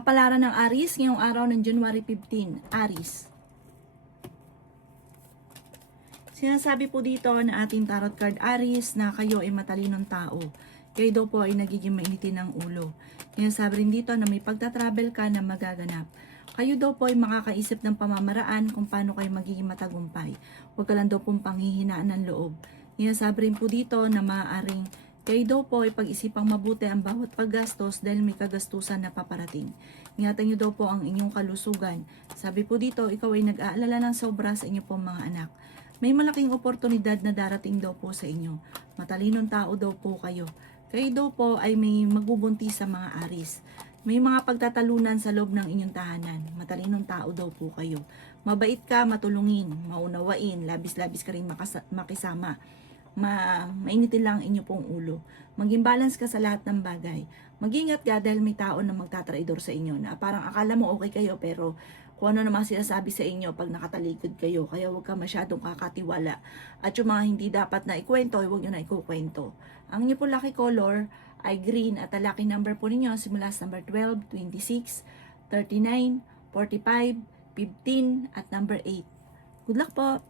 Kapalaran ng Aries ngayong araw ng January 15, Aries. Sinasabi po dito na ating tarot card Aries na kayo ay matalinong tao. Kayo daw po ay nagiging mainitin ng ulo. Sinasabi rin dito na may pagta-travel ka na magaganap. Kayo daw po ay makakaisip ng pamamaraan kung paano kayo magiging matagumpay. Huwag ka lang daw pong panghihinaan ng loob. Sinasabi rin po dito na maaaring kayo daw po ay pag-isipang mabuti ang bawat paggastos dahil may kagastusan na paparating. Ingatan niyo daw po ang inyong kalusugan. Sabi po dito, ikaw ay nag-aalala ng sobra sa inyo pong mga anak. May malaking oportunidad na darating daw po sa inyo. Matalinong tao daw po kayo. Kayo daw po ay may magbubuntis sa mga Aries. May mga pagtatalunan sa loob ng inyong tahanan. Matalinong tao daw po kayo. Mabait ka, matulungin, maunawain, labis-labis ka rin makisama. Mainitin lang ang inyo pong ulo. Maging balance ka sa lahat ng bagay. Mag-ingat ka dahil may tao na magtatraidor sa inyo na parang akala mo okay kayo pero kung ano naman sinasabi sa inyo pag nakatalikod kayo. Kaya huwag ka masyadong kakatiwala. At yung mga hindi dapat na ikwento, huwag nyo na ikukwento. Ang inyo po lucky color ay green at ang lucky number po ninyo simula sa number 12, 26, 39, 45, 15 at number 8. Good luck po!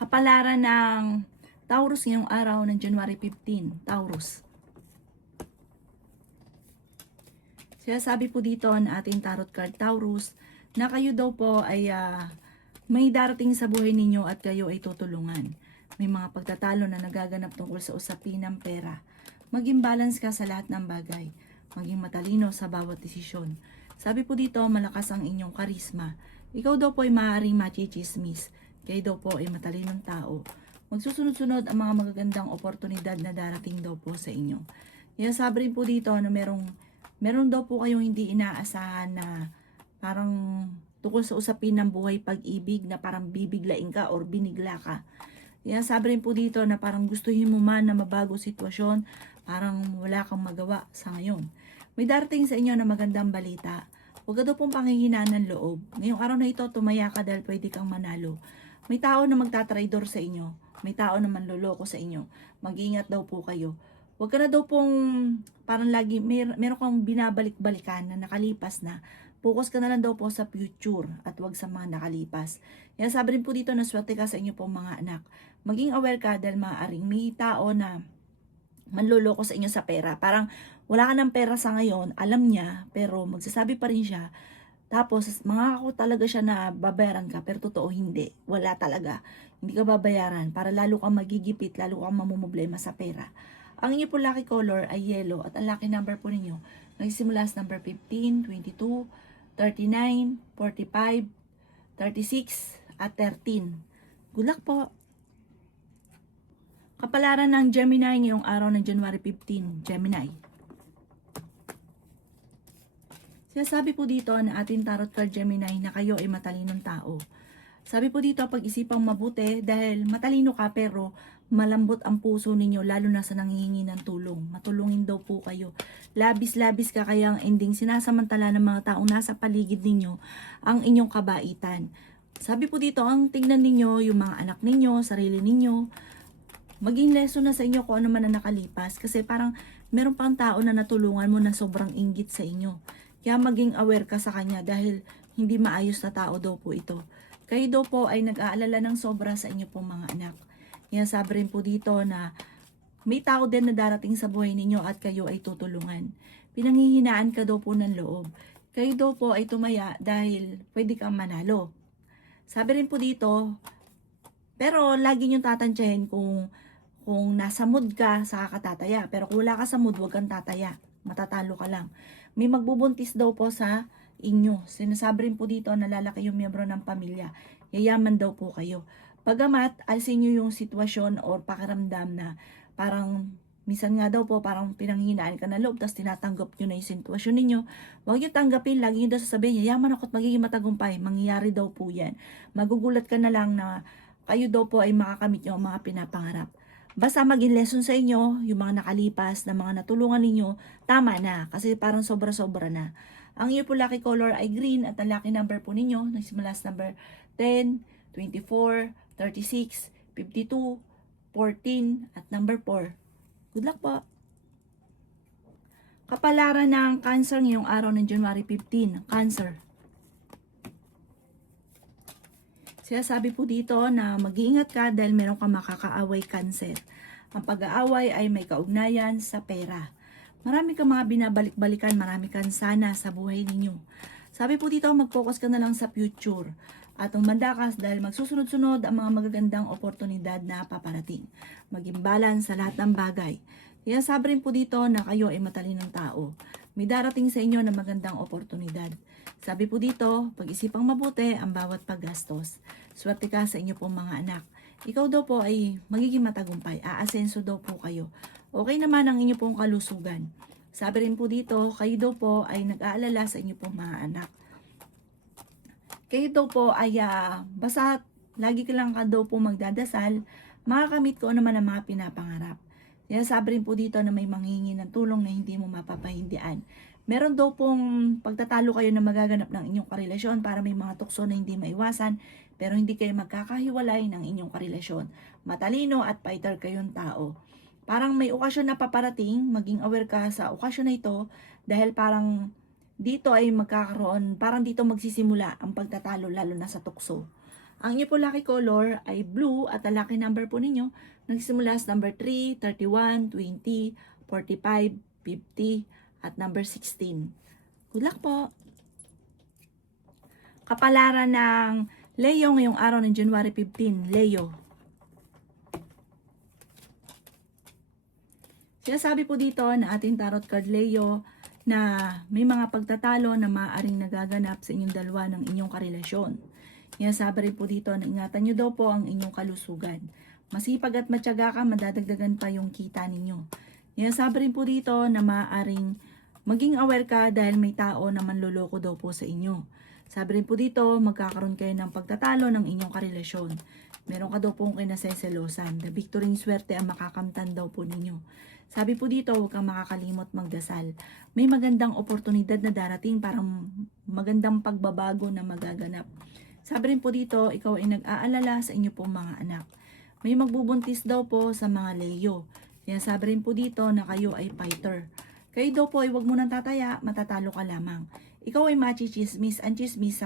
Kapalaran ng Taurus ngayong araw ng January 15, Taurus. Sinasabi po dito na ating tarot card Taurus na kayo daw po ay may darating sa buhay ninyo at kayo ay tutulungan. May mga pagtatalo na nagaganap tungkol sa usapin ng pera. Maging balance ka sa lahat ng bagay. Maging matalino sa bawat desisyon. Sabi po dito, malakas ang inyong karisma. Ikaw daw po ay maaaring machichismis. Kayo daw po ay matalinong tao. Magsusunod-sunod ang mga magagandang oportunidad na darating daw po sa inyo. Kaya sabi rin po dito na meron daw po kayong hindi inaasahan na parang tungkol sa usapin ng buhay pag-ibig na parang bibiglain ka or binigla ka. Kaya sabi rin po dito na parang gustuhin mo man na mabago sitwasyon, parang wala kang magawa sa ngayon. May darating sa inyo na magandang balita. Huwag ka daw pong panghihinaan ng loob. Ngayong araw na ito, tumaya ka dahil pwede kang manalo. May tao na magtatraidor sa inyo. May tao na manloloko sa inyo. Mag-iingat daw po kayo. Huwag ka na daw pong parang lagi, meron kang binabalik-balikan na nakalipas na. Focus ka na lang daw po sa future at huwag sa mga nakalipas. Kaya sabi rin po dito na swerte ka sa inyo pong mga anak. Maging aware ka dahil maaaring may tao na manloloko sa inyo sa pera. Parang wala ka ng pera sa ngayon, alam niya, pero magsasabi pa rin siya. Tapos, mangako talaga siya na babayaran ka, pero totoo hindi. Wala talaga. Hindi ka babayaran para lalo kang magigipit, lalo kang mamumblema sa pera. Ang inyo po lucky color ay yellow at ang lucky number po ninyo nagsimula sa number 15, 22, 39, 45, 36 at 13. Good luck po! Kapalaran ng Gemini ngayong araw ng January 15, Gemini. Sinasabi po dito na ating tarot card Gemini na kayo ay matalinong tao. Sabi po dito, pag-isipang mabuti dahil matalino ka pero malambot ang puso ninyo lalo na sa nanghihingi ng tulong. Matulungin daw po kayo. Labis-labis ka kaya ang ending sinasamantala ng mga taong nasa paligid ninyo ang inyong kabaitan. Sabi po dito, ang tingnan ninyo yung mga anak ninyo, sarili ninyo. Maging lesson na sa inyo kung ano man na nakalipas kasi parang meron pang tao na natulungan mo na sobrang inggit sa inyo. Kaya maging aware ka sa kanya dahil hindi maayos na tao daw po ito. Kayo daw po ay nag-aalala ng sobra sa inyo pong mga anak. Kaya sabi rin po dito na may tao din na darating sa buhay ninyo at kayo ay tutulungan. Pinanghihinaan ka daw po ng loob. Kayo daw po ay tumaya dahil pwede kang manalo. Sabi rin po dito, pero lagi nyo tatantyahin kung nasa mood ka, saka ka tataya. Pero kung wala ka sa mood, huwag kang tataya. Matatalo ka lang. May magbubuntis daw po sa inyo. Sinasabi rin po dito na lalaki yung miyembro ng pamilya. Yayaman daw po kayo. Pagamat, alisin nyo yung sitwasyon or pakiramdam na parang minsan nga daw po parang pinanghinaan ka na loob tapos tinatanggap nyo na yung sitwasyon ninyo. Huwag nyo tanggapin. Lagi nyo daw sasabihin, yayaman ako at magiging matagumpay. Mangyayari daw po yan. Magugulat ka na lang na kayo daw po ay makakamit nyo ang mga pinapangarap. Basta maging lesson sa inyo, yung mga nakalipas na mga natulungan ninyo, tama na kasi parang sobra-sobra na. Ang iyo po lucky color ay green at ang lucky number po ninyo, nagsimula sa number 10, 24, 36, 52, 14 at number 4. Good luck po! Kapalaran ng Cancer ngayong araw ng January 15. Cancer. Sinasabi po dito na mag-iingat ka dahil meron kang makakaaway, Cancer. Ang pag-aaway ay may kaugnayan sa pera. Marami kang mga binabalik-balikan, marami kang sana sa buhay ninyo. Sabi po dito, mag-focus ka na lang sa future. At umanda ka dahil magsusunod-sunod ang mga magagandang oportunidad na paparating. Maging balance sa lahat ng bagay. Kaya sabi rin po dito na kayo ay matalinong tao. May darating sa inyo na magandang oportunidad. Sabi po dito, pag-isipang mabuti ang bawat paggastos. Swerte ka sa inyo pong mga anak. Ikaw daw po ay magiging matagumpay. Aasenso daw po kayo. Okay naman ang inyo pong kalusugan. Sabi rin po dito, kayo daw po ay nag-aalala sa inyo pong mga anak. Kayo daw po ay basta lagi ka lang daw po magdadasal, makakamit ko naman ang mga pinapangarap. Kaya sabi rin po dito na may manghingi ng tulong na hindi mo mapapahindian. Meron daw pong pagtatalo kayo na magaganap ng inyong karelasyon para may mga tukso na hindi maiwasan, pero hindi kayo magkakahiwalay ng inyong karelasyon. Matalino at fighter kayong tao. Parang may okasyon na paparating, maging aware ka sa okasyon na ito dahil parang dito ay magkakaroon, parang dito magsisimula ang pagtatalo lalo na sa tukso. Ang inyo po lucky color ay blue at ang lucky number po ninyo nagsimula sa number 3, 31, 20, 45, 50 at number 16. Good luck po! Kapalaran ng Leo ngayong araw ng January 15. Leo. Sinasabi po dito na ating tarot card Leo na may mga pagtatalo na maaaring nagaganap sa inyong dalawa ng inyong karelasyon. Sinasabi rin po dito na ingatan nyo daw po ang inyong kalusugan. Masipag at matyaga ka, madadagdagan pa yung kita ninyo. Sinasabi rin po dito na maaaring maging aware ka dahil may tao na manloloko daw po sa inyo. Sabi rin po dito, magkakaroon kayo ng pagtatalo ng inyong karelasyon. Meron ka daw pong kinaseselosan. The victory swerte ang makakamtan daw po ninyo. Sabi po dito, huwag kang makakalimot magdasal. May magandang oportunidad na darating, parang magandang pagbabago na magaganap. Sabi rin po dito, ikaw ay nag-aalala sa inyo pong mga anak. May magbubuntis daw po sa mga Leo. Sabi rin po dito na kayo ay fighter. Kayo daw po ay huwag mo nang tataya, matatalo ka lamang. Ikaw ay machismis, ang chismis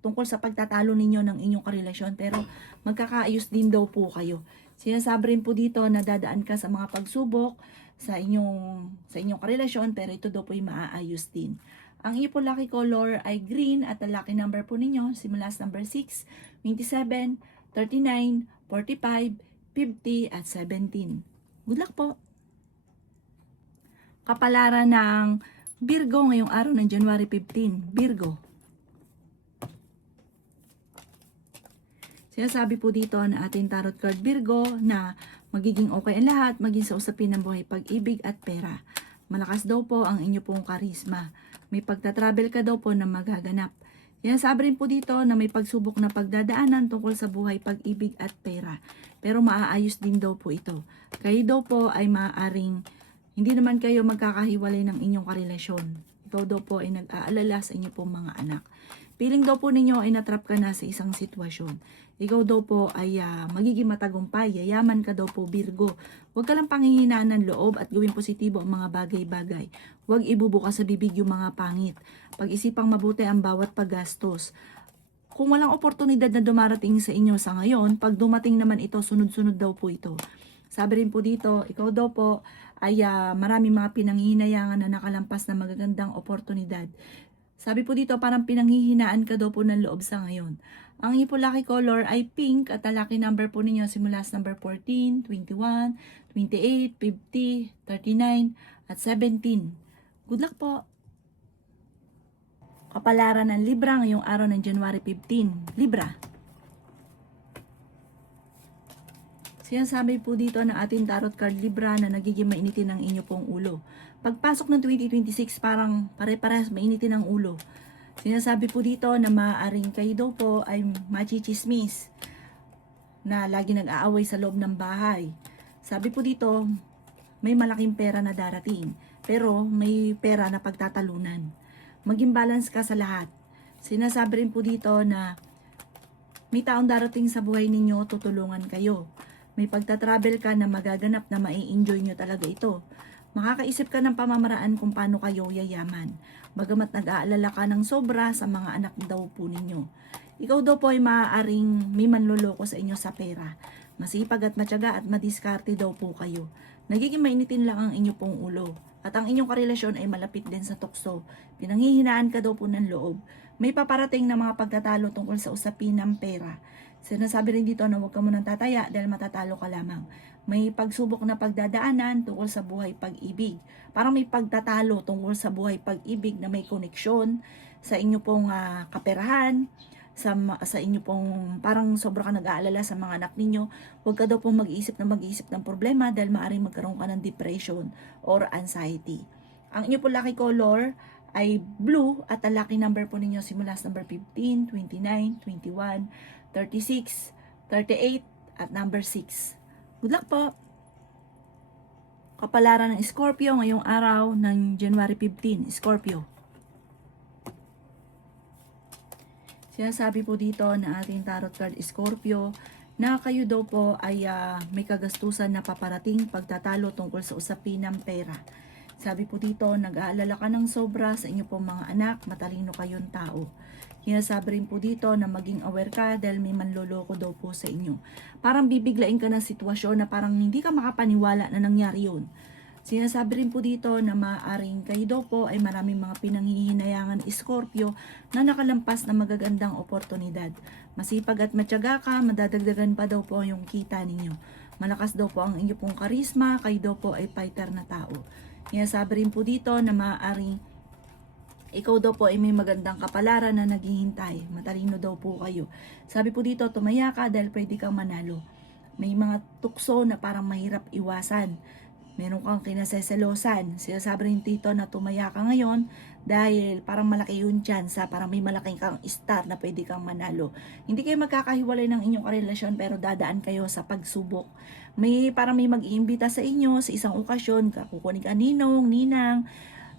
tungkol sa pagtatalo ninyo ng inyong karelasyon, pero magkakaayos din daw po kayo. Sinasabi rin po dito na dadaan ka sa mga pagsubok sa inyong karelasyon, pero ito daw po ay maaayos din. Ang iyo po lucky color ay green at ang lucky number po ninyo simula sa number 6, 27, 39, 45, 50 at 17. Good luck po! Kapalaran ng Virgo ngayong araw ng January 15. Virgo. Sinasabi po dito na ating tarot card Virgo na magiging okay ang lahat, maging sa usapin ng buhay, pag-ibig at pera. Malakas daw po ang inyo pong karisma. May pagta-travel ka daw po na magaganap. Sinasabi rin po dito na may pagsubok na pagdadaanan tungkol sa buhay, pag-ibig at pera. Pero maaayos din daw po ito. Kayo daw po ay maaaring hindi naman kayo magkakahiwalay ng inyong karelasyon. Ikaw daw po ay nag-aalala sa inyo pong mga anak. Piling daw po ninyo ay natrap ka na sa isang sitwasyon. Ikaw daw po ay magiging matagumpay, yayaman ka daw po Virgo. Huwag ka lang panghihinaan ng loob at gawing positibo ang mga bagay-bagay. Huwag ibubukas sa bibig yung mga pangit. Pag-isipang mabuti ang bawat paggastos. Kung walang oportunidad na dumarating sa inyo sa ngayon, pag dumating naman ito, sunod-sunod daw po ito. Sabi rin po dito, ikaw daw po ay maraming mga pinanghihinayangan na nakalampas na magagandang oportunidad. Sabi po dito, parang pinanghihinaan ka daw po ng loob sa ngayon. Ang inyo po lucky color ay pink at ang lucky number po ninyo simula sa number 14, 21, 28, 50, 39 at 17. Good luck po! Kapalaran ng Libra ngayong araw ng January 15. Libra. Sinasabi po dito ng ating tarot card Libra na nagiging mainitin ang inyo pong ulo. Pagpasok ng 2026, parang pare-parehas mainitin ang ulo. Sinasabi po dito na maaaring kayo daw po ay machichismis na lagi nag-aaway sa loob ng bahay. Sabi po dito, may malaking pera na darating, pero may pera na pagtatalunan. Maging balance ka sa lahat. Sinasabi rin po dito na may taong darating sa buhay ninyo, tutulungan kayo. May pagta-travel ka na magaganap na mai-enjoy nyo talaga ito. Makakaisip ka ng pamamaraan kung paano kayo yayaman. Bagamat nag-aalala ka ng sobra sa mga anak daw po ninyo. Ikaw daw po ay maaaring may manloloko sa inyo sa pera. Masipag at matyaga at madiskarte daw po kayo. Nagiging mainitin lang ang inyo pong ulo. At ang inyong karelasyon ay malapit din sa tukso. Pinanghihinaan ka daw po ng loob. May paparating na mga pagtatalo tungkol sa usapin ng pera. Sinasabi rin dito na huwag ka munang tataya dahil matatalo ka lamang. May pagsubok na pagdadaanan tungkol sa buhay pag-ibig. Parang may pagtatalo tungkol sa buhay pag-ibig na may koneksyon sa inyo pong kaperahan, sa inyo pong parang sobra ka nag-aalala sa mga anak ninyo. Huwag ka daw pong mag-iisip ng problema dahil maaaring magkaroon ka ng depression or anxiety. Ang inyo pong lucky color ay blue at ang lucky number po ninyo simula sa number 15, 29, 21, 36, 38 at number 6. Good luck po! Kapalaran ng Scorpio ngayong araw ng January 15, Scorpio. Sinasabi po dito na ating tarot card Scorpio na kayo daw po ay may kagastusan na paparating pagtatalo tungkol sa usapin ng pera. Sabi po dito, nag-aalala ka ng sobra sa inyo pong mga anak, matalino kayong tao. Sinasabi rin po dito na maging aware ka dahil may manloloko daw po sa inyo. Parang bibiglain ka ng sitwasyon na parang hindi ka makapaniwala na nangyari yun. Sinasabi rin po dito na maaaring kayo daw po ay maraming mga pinanghihinayangan Scorpio na nakalampas na magagandang oportunidad. Masipag at matyaga ka, madadagdagan pa daw po yung kita ninyo. Malakas daw po ang inyo pong karisma, kayo daw po ay fighter na tao. Sinasabi rin po dito na maaaring ikaw daw po ay may magandang kapalaran na naghihintay. Matalino daw po kayo. Sabi po dito, tumaya ka dahil pwede kang manalo. May mga tukso na parang mahirap iwasan. Meron kang kinaseselosan. Sinasabi rin dito na tumaya ka ngayon dahil parang malaki yung chance, parang may malaking kang star na pwede kang manalo. Hindi kayo magkakahiwalay ng inyong karelasyon pero dadaan kayo sa pagsubok. Parang may mag-iimbita sa inyo sa isang okasyon, kukunin ka ninong, ninang.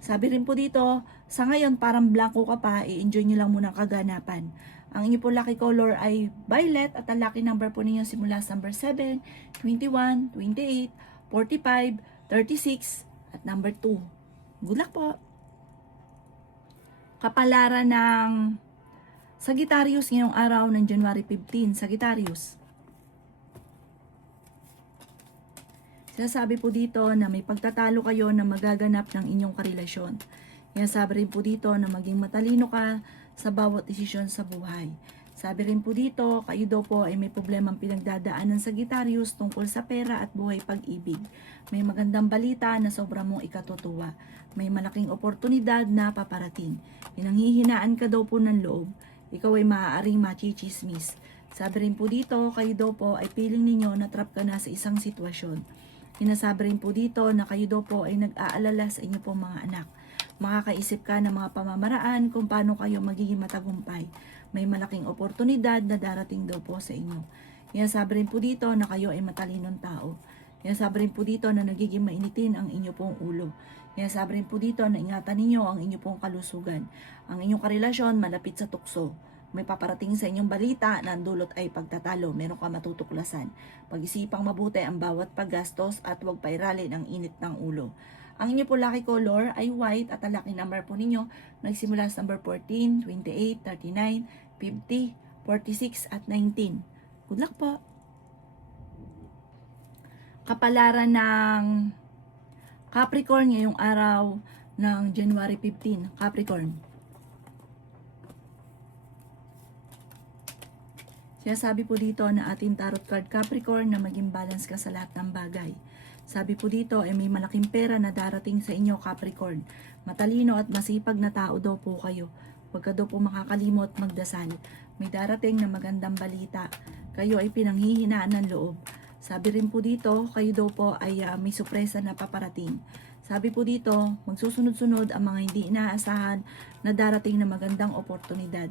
Sabi rin po dito, sa ngayon parang blanco ka pa, i-enjoy nyo lang muna kaganapan. Ang inyo po lucky color ay violet at ang lucky number po ninyo simula sa number 7, 21, 28, 45, 36 at number 2. Good luck po! Kapalaran ng Sagittarius ngayong araw ng January 15, Sagittarius. Sinasabi po dito na may pagtatalo kayo na magaganap ng inyong karelasyon. Sinasabi rin po dito na maging matalino ka sa bawat desisyon sa buhay. Sabi rin po dito, kayo daw po ay may problemang pinagdadaan ng Sagittarius tungkol sa pera at buhay pag-ibig. May magandang balita na sobra mong ikatutuwa. May malaking oportunidad na paparating. Pinanghihinaan ka daw po ng loob. Ikaw ay maaaring machichismis. Sabi rin po dito, kayo daw po ay feeling ninyo na trap ka na sa isang sitwasyon. Sinasabi rin po dito na kayo daw po ay nag-aalala sa inyo pong mga anak. Makakaisip ka ng mga pamamaraan kung paano kayo magiging matagumpay. May malaking oportunidad na darating daw po sa inyo. Sinasabi rin po dito na kayo ay matalinong tao. Sinasabi rin po dito na nagiging mainitin ang inyo pong ulo. Sinasabi rin po dito na ingatan ninyo ang inyo pong kalusugan. Ang inyong karelasyon malapit sa tukso. May paparating sa inyong balita na ang dulot ay pagtatalo, meron ka matutuklasan. Pag-isipang mabuti ang bawat paggastos at huwag pairalin ang init ng ulo. Ang inyo po lucky color ay white at ang lucky number po ninyo nagsimula sa number 14, 28, 39, 50, 46 at 19. Good luck po! Kapalaran ng Capricorn ngayong araw ng January 15, Capricorn. Sinasabi po dito na ating tarot card Capricorn na maging balance ka sa lahat ng bagay. Sabi po dito ay may malaking pera na darating sa inyo Capricorn. Matalino at masipag na tao daw po kayo. Huwag ka daw po makakalimot magdasal. May darating na magandang balita. Kayo ay pinanghihinaan ng loob. Sabi rin po dito, kayo daw po ay may sorpresa na paparating. Sabi po dito, magsusunod-sunod ang mga hindi inaasahan na darating na magandang oportunidad.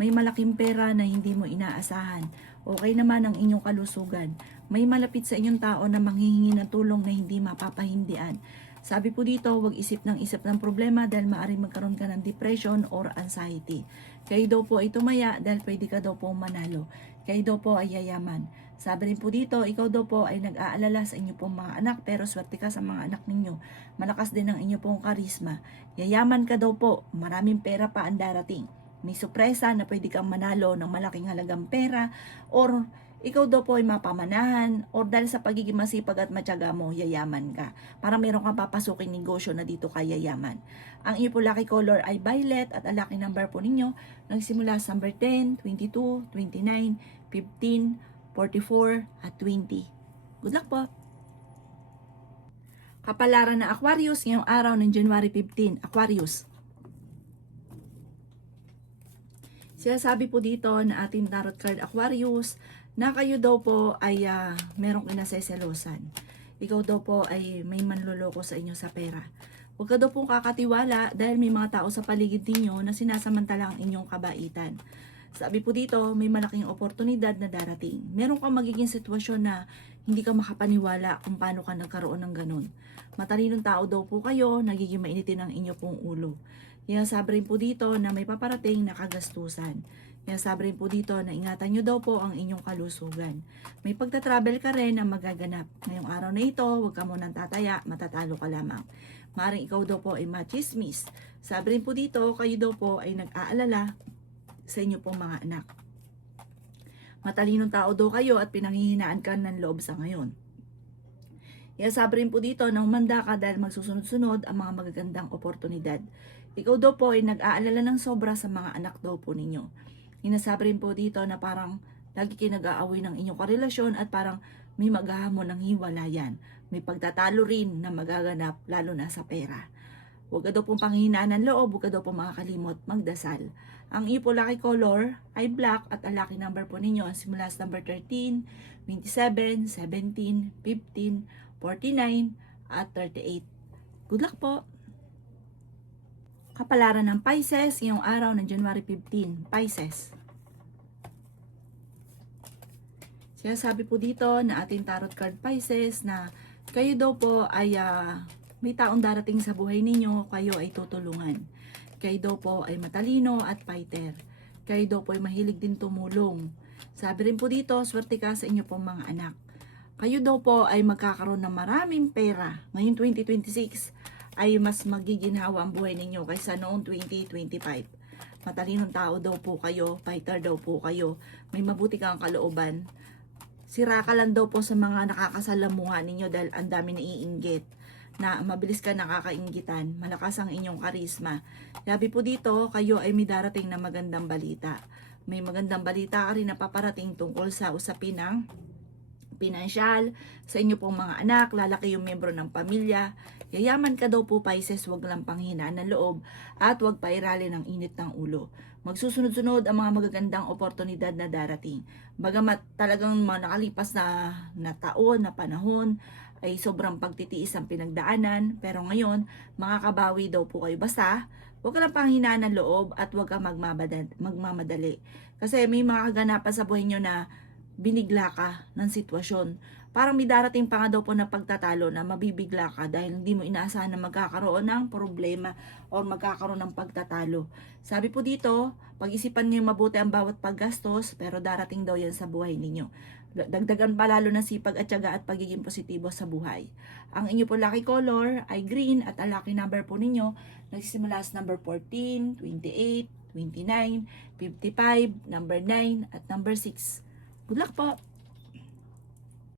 May malaking pera na hindi mo inaasahan. Okay naman ang inyong kalusugan. May malapit sa inyong tao na manghihingi ng tulong na hindi mapapahindian. Sabi po dito, huwag isip ng problema dahil maaaring magkaroon ka ng depression or anxiety. Kayo daw po ay tumaya dahil pwede ka daw po manalo. Kayo daw po ay yayaman. Sabi rin po dito, ikaw daw po ay nag-aalala sa inyo pong mga anak pero swerte ka sa mga anak ninyo. Malakas din ang inyo pong karisma. Yayaman ka daw po, maraming pera pa ang darating. May sorpresa na pwede kang manalo ng malaking halagang pera or ikaw daw po ay mapamanahan or dahil sa pagiging masipag at matyaga mo, yayaman ka. Para meron kang papasukin negosyo na dito ka yayaman. Ang iyo po lucky color ay violet at ang lucky number po ninyo nagsimula sa number 10, 22, 29, 15, 44 at 20. Good luck po! Kapalaran na Aquarius ngayong araw ng January 15. Aquarius. Sinasabi po dito na ating tarot card Aquarius na kayo daw po ay merong inaseselosan. Ikaw daw po ay may manloloko sa inyo sa pera. Huwag ka daw pong kakatiwala dahil may mga tao sa paligid ninyo na sinasamantala ang inyong kabaitan. Sabi po dito, may malaking oportunidad na darating. Meron kang magiging sitwasyon na hindi ka makapaniwala kung paano ka nagkaroon ng ganun. Matalinong tao daw po kayo, nagiging mainitin ang inyo pong ulo. Kaya sabi rin po dito na may paparating na kagastusan. Kaya sabi rin po dito na ingatan nyo daw po ang inyong kalusugan. May pagta-travel ka rin na magaganap. Ngayong araw na ito, huwag ka munang tataya, matatalo ka lamang. Maaaring ikaw daw po ay machismis. Sabi rin po dito, kayo daw po ay nag-aalala sa inyo pong mga anak. Matalinong tao daw kayo at pinanghihinaan ka ng loob sa ngayon. Kaya sabi rin po dito na umanda ka dahil magsusunod-sunod ang mga magagandang oportunidad. Ikaw daw po ay nag-aalala ng sobra sa mga anak daw po ninyo. Hinasabi rin po dito na parang lagi kayo nag-aaway ng inyong karelasyon at parang may maghahamon ng hiwalayan. May pagtatalo rin na magaganap lalo na sa pera. Huwag ka daw pong panghihinaan ng loob, huwag ka daw pong makakalimot magdasal. Ang iyo po lucky color ay black at ang lucky number po ninyo ang simula sa number 13, 27, 17, 15, 49 at 38. Good luck po! Kapalaran ng Pisces ngayong araw ng January 15. Pisces. Sinasabi po dito na ating tarot card Pisces na kayo daw po ay may taong darating sa buhay ninyo, kayo ay tutulungan. Kayo daw po ay matalino at fighter. Kayo daw po ay mahilig din tumulong. Sabi rin po dito, swerte ka sa inyo pong mga anak. Kayo daw po ay magkakaroon ng maraming pera. Ngayon 2026 ay mas magiginhawa ang buhay ninyo kaysa noong 2025. Matalinong tao daw po kayo, fighter daw po kayo, may mabuti kang kalooban. Sira ka lang daw po sa mga nakakasalamuha ninyo dahil ang dami naiinggit. Na mabilis ka nakakainggitan, malakas ang inyong karisma. Sabi po dito, kayo ay may darating na magandang balita. May magandang balita ka rin na paparating tungkol sa usapin ng pinansyal, sa inyo pong mga anak, lalaki yung membro ng pamilya. Yayaman ka daw po Pisces, wag lang panghinaan ng loob at wag pairalin ng init ng ulo. Magsusunod-sunod ang mga magagandang oportunidad na darating. Bagamat talagang mga nakalipas na taon, na panahon, ay sobrang pagtitiis ang pinagdaanan, pero ngayon, makakabawi daw po kayo. Basta, huwag ka lang panghinaan ng loob at huwag ka magmamadali. Kasi may mga kaganapan sa buhay nyo na binigla ka ng sitwasyon. Parang may darating pa nga daw po na pagtatalo na mabibigla ka dahil hindi mo inaasahan na magkakaroon ng problema o magkakaroon ng pagtatalo. Sabi po dito, pag-isipan niyo mabuti ang bawat paggastos pero darating daw yan sa buhay ninyo. Dagdagan pa lalo ng sipag at tiyaga at pagiging positibo sa buhay. Ang inyo po lucky color ay green at ang lucky number po ninyo nagsisimula sa number 14, 28, 29, 55, number 9 at number 6. Good luck po!